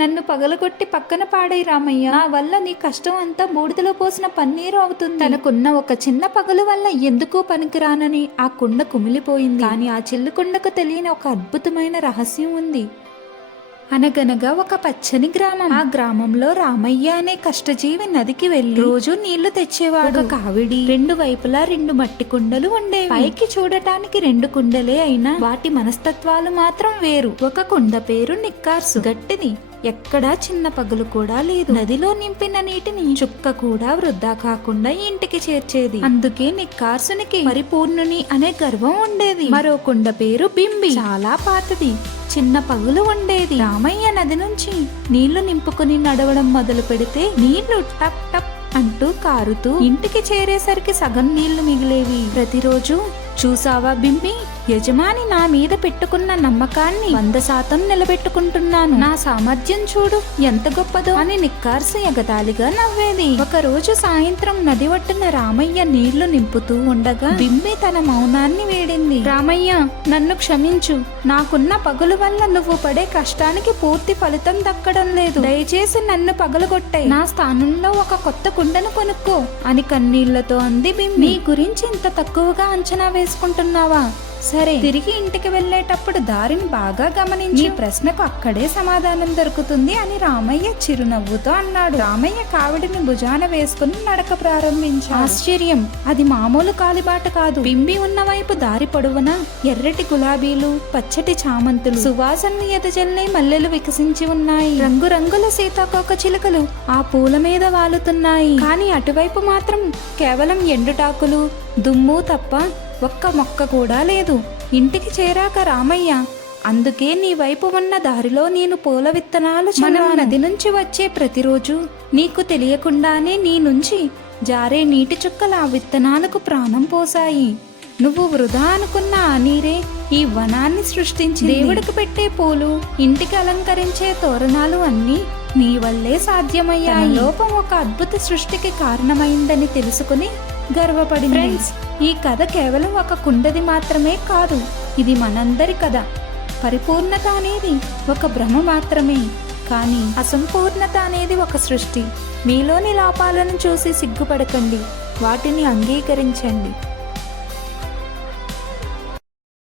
నన్ను పగలగొట్టి పక్కన పాడై రామయ్య, నా వల్ల నీ కష్టం అంతా బూడిదలో పోసిన పన్నీరు అవుతుంది. తనకున్న ఒక చిన్న పగలు వల్ల ఎందుకు పనికిరానని ఆ కుండ కుమిలిపోయింది. కానీ ఆ చిల్లు కుండకు తెలియని ఒక అద్భుతమైన రహస్యం ఉంది. అనగనగా ఒక పచ్చని గ్రామం. ఆ గ్రామంలో రామయ్య అనే కష్టజీవి నదికి వెళ్లి రోజు నీళ్లు తెచ్చేవాడు. ఒక కావిడి, రెండు వైపులా 2 మట్టి కుండలు ఉండేవి. పైకి చూడటానికి 2 కుండలే అయినా వాటి మనస్తత్వాలు మాత్రం వేరు. ఒక కుండ పేరు నిక్కార్సు, గట్టిది, ఎక్కడా చిన్న పగులు కూడా లేదు. నదిలో నింపిన నీటిని చుక్క కూడా వృధా కాకుండా ఇంటికి చేర్చేది. అందుకే నిక్కార్సునికి పరిపూర్ణుని అనే గర్వం ఉండేది. మరో కుండ పేరు బింబి, చాలా పాతది, చిన్న పగులు ఉండేది. రామయ్య నది నుంచి నీళ్లు నింపుకుని నడవడం మొదలు పెడితే నీళ్లు టప్ టప్ అంటూ కారుతూ ఇంటికి చేరేసరికి సగం నీళ్లు మిగిలేవి. ప్రతిరోజు, చూసావా బింబి, యజమాని నా మీద పెట్టుకున్న నమ్మకాన్ని 100% నిలబెట్టుకుంటున్నాను. నా సామర్థ్యం చూడు ఎంత గొప్పదో అని నిక్కార్సు ఎగతాళిగా నవ్వేది. ఒక రోజు సాయంత్రం నది ఒడ్డున రామయ్య నీళ్లు నింపుతూ ఉండగా బింబి తన మౌనాన్ని వేడింది. రామయ్య, నన్ను క్షమించు. నాకున్న పగులు వల్ల నువ్వు పడే కష్టానికి పూర్తి ఫలితం దక్కడం లేదు. దయచేసి నన్ను పగలగొట్టాయి. నా స్థానంలో ఒక కొత్త కుండను కొనుక్కో అని కన్నీళ్లతో అంది బింబి. నీ గురించి ఇంత తక్కువగా అంచనా వేసుకుంటున్నావా? సరే, తిరిగి ఇంటికి వెళ్లేటప్పుడు దారిని బాగా గమనించి ఈ ప్రశ్నకు అక్కడే సమాధానం దొరుకుతుంది అని రామయ్య చిరునవ్వుతో అన్నాడు. రామయ్య కావిడిని భుజాన వేసుకుని నడక ప్రారంభించాడు. ఆశ్చర్యం, అది మామూలు కాలిబాట కాదు. బింబి ఉన్న వైపు దారి పొడవున ఎర్రటి గులాబీలు, పచ్చటి చామంతులు, సువాసనలు ఎదజల్లే మల్లెలు వికసించి ఉన్నాయి. రంగురంగుల సీతాకోక చిలుకలు ఆ పూల మీద వాలుతున్నాయి. కానీ అటువైపు మాత్రం కేవలం ఎండుటాకులు, దుమ్ము తప్ప ఒక్క మొక్క కూడా లేదు. ఇంటికి చేరాక రామయ్య, అందుకే నీ వైపు ఉన్న దారిలో నేను పూల విత్తనాలు చల్లాను. నది నుంచి వచ్చే ప్రతిరోజు నీకు తెలియకుండానే నీ నుంచి జారే నీటి చుక్కలు ఆ విత్తనాలకు ప్రాణం పోసాయి. నువ్వు వృధా అనుకున్న ఆ నీరే ఈ వనాన్ని సృష్టించి దేవుడికి పెట్టే పూలు, ఇంటికి అలంకరించే తోరణాలు అన్నీ నీ వల్లే సాధ్యమయ్యాయి. లోపం ఒక అద్భుత సృష్టికి కారణమైందని తెలుసుకుని గర్వపడింది. ఫ్రెండ్స్, ఈ కథ కేవలం ఒక కుండది మాత్రమే కాదు, ఇది మనందరి కథ. పరిపూర్ణత అనేది ఒక భ్రమ మాత్రమే, కానీ అసంపూర్ణత అనేది ఒక సృష్టి. మీలోని లోపాలను చూసి సిగ్గుపడకండి, వాటిని అంగీకరించండి.